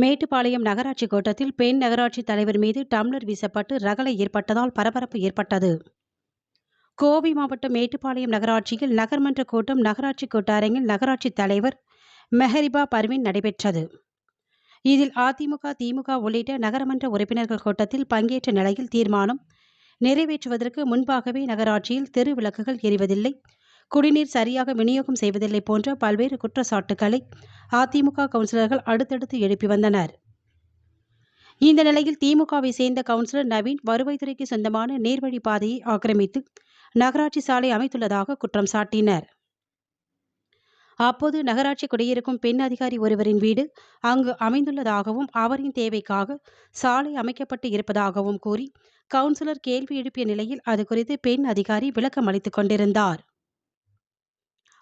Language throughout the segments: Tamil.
மேட்டுப்பாளையம் நகராட்சி கோட்டத்தில் பெண் நகராட்சி தலைவர் மீது டம்ளர் வீசப்பட்டு ரகளை ஏற்பட்டதால் பரபரப்பு ஏற்பட்டது. கோவை மாவட்டம் மேட்டுப்பாளையம் நகராட்சியில் நகர்மன்ற கூட்டம் நகராட்சி கூட்டரங்கில் நகராட்சி தலைவர் மெஹரிபா பர்வீன் நடைபெற்றது. இதில் அதிமுக, திமுக உள்ளிட்ட நகரமன்ற உறுப்பினர்கள் கூட்டத்தில் பங்கேற்ற நிலையில் தீர்மானம் நிறைவேற்றுவதற்கு முன்பாகவே நகராட்சியில் தெரு விளக்குகள் எரிவதில்லை, குடிநீர் சரியாக விநியோகம் செய்வதில்லை போன்ற பல்வேறு குற்றச்சாட்டுக்களை அதிமுக கவுன்சிலர்கள் அடுத்தடுத்து எழுப்பி வந்தனர். இந்த நிலையில் திமுகவை சேர்ந்த கவுன்சிலர் நவீன் வருவாய்த்துறைக்கு சொந்தமான நீர்வழி பாதையை ஆக்கிரமித்து நகராட்சி சாலை அமைத்துள்ளதாக குற்றம் சாட்டினர். அப்போது நகராட்சி குடியிருக்கும் பெண் அதிகாரி ஒருவரின் வீடு அங்கு அமைந்துள்ளதாகவும் அவரின் தேவைக்காக சாலை அமைக்கப்பட்டு இருப்பதாகவும் கூறி கவுன்சிலர் கேள்வி எழுப்பிய நிலையில் அது குறித்து பெண் அதிகாரி விளக்கம் அளித்துக் கொண்டிருந்தார்.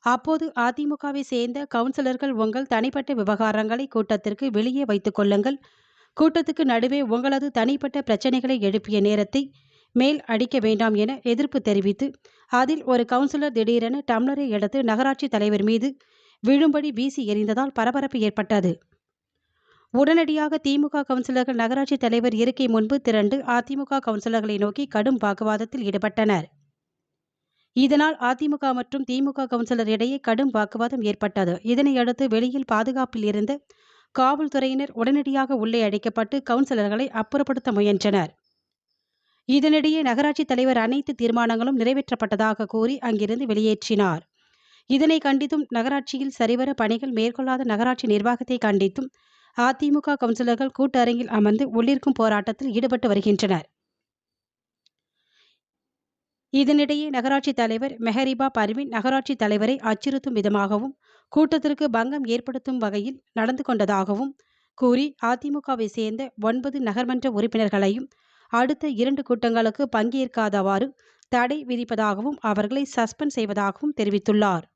அப்போது அதிமுகவை சேர்ந்த கவுன்சிலர்கள், உங்கள் தனிப்பட்ட விவகாரங்களை கூட்டத்திற்கு வெளியே வைத்துக் கொள்ளுங்கள், கூட்டத்துக்கு நடுவே உங்களது தனிப்பட்ட பிரச்சனைகளை எழுப்பிய நேரத்தை மேல் அடிக்க வேண்டாம் என எதிர்ப்பு தெரிவித்து அதில் ஒரு கவுன்சிலர் திடீரென டம்ளரை எடுத்து நகராட்சி தலைவர் மீது விழும்படி வீசி எறிந்ததால் பரபரப்பு ஏற்பட்டது. உடனடியாக திமுக கவுன்சிலர்கள் நகராட்சி தலைவர் இருக்கை முன்பு திரண்டு அதிமுக கவுன்சிலர்களை நோக்கி கடும் வாக்குவாதத்தில் ஈடுபட்டனர். இதனால் அதிமுக மற்றும் திமுக கவுன்சிலர் இடையே கடும் வாக்குவாதம் ஏற்பட்டது. இதனையடுத்து வெளியில் பாதுகாப்பில் இருந்த காவல்துறையினர் உடனடியாக உள்ளே அழைக்கப்பட்டு கவுன்சிலர்களை அப்புறப்படுத்த முயன்றனர். இதனிடையே நகராட்சி தலைவர் அனைத்து தீர்மானங்களும் நிறைவேற்றப்பட்டதாக கூறி அங்கிருந்து வெளியேற்றினார். இதனை கண்டித்தும் நகராட்சியில் சரிவர பணிகள் மேற்கொள்ளாத நகராட்சி நிர்வாகத்தை கண்டித்தும் அதிமுக கவுன்சிலர்கள் கூட்டரங்கில் அமர்ந்து உள்ளிருக்கும் போராட்டத்தில் ஈடுபட்டு வருகின்றனர். இதனிடையே நகராட்சி தலைவர் மெஹரிபா பர்வீன் நகராட்சி தலைவரை அச்சுறுத்தும் விதமாகவும் கூட்டத்திற்கு பங்கம் ஏற்படுத்தும் வகையில் நடந்து கொண்டதாகவும் கூறி அதிமுகவை சேர்ந்த 9 நகர்மன்ற உறுப்பினர்களையும் அடுத்த 2 கூட்டங்களுக்கு பங்கேற்காதவாறு தடை விதிப்பதாகவும் அவர்களை சஸ்பெண்ட் செய்வதாகவும் தெரிவித்துள்ளார்.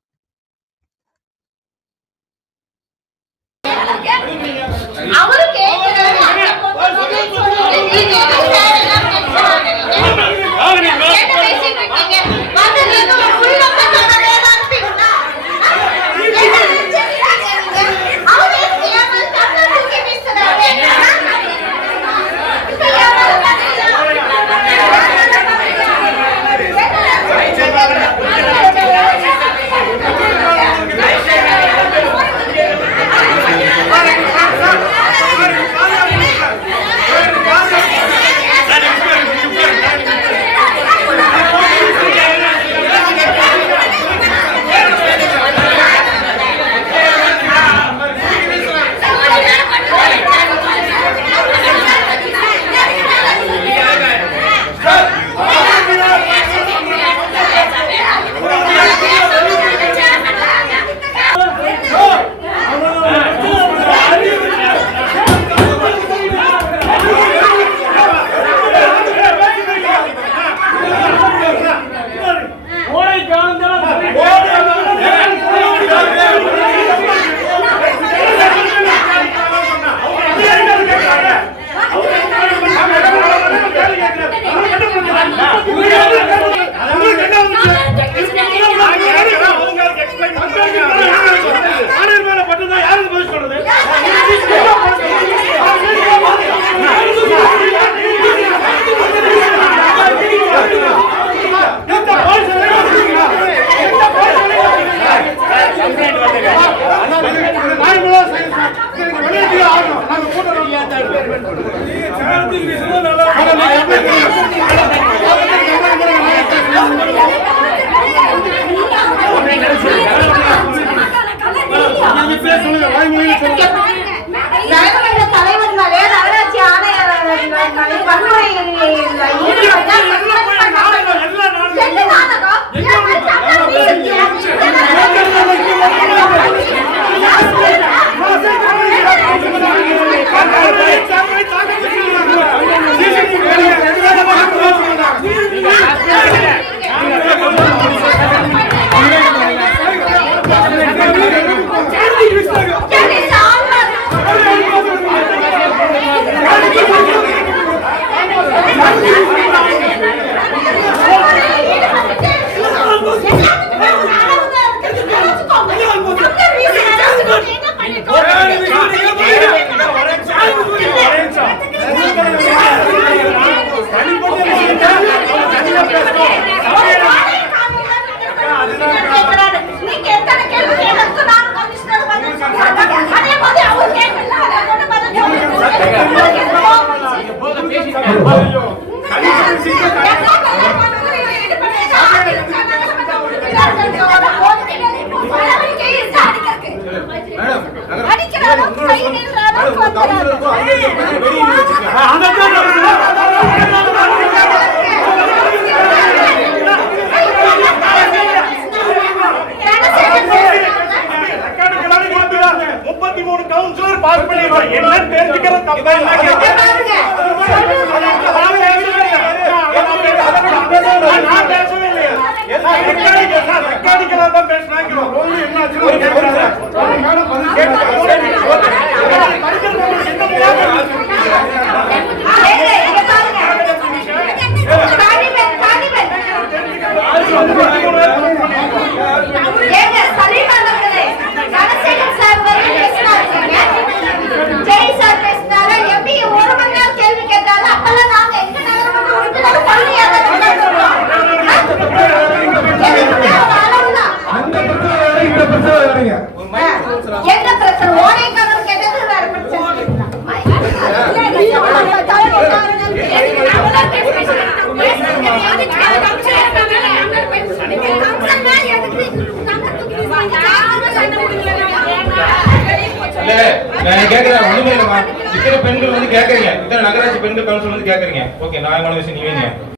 கேக்குறேன் ஒண்ணுமே இல்லமா. இத்தனை பெண்கள் வந்து கேக்குறீங்க, இத்தனை நகராட்சி பெண்கள் கவுன்சில் வந்து கேக்குறீங்க. ஓகே, நான் விஷயம் நீங்க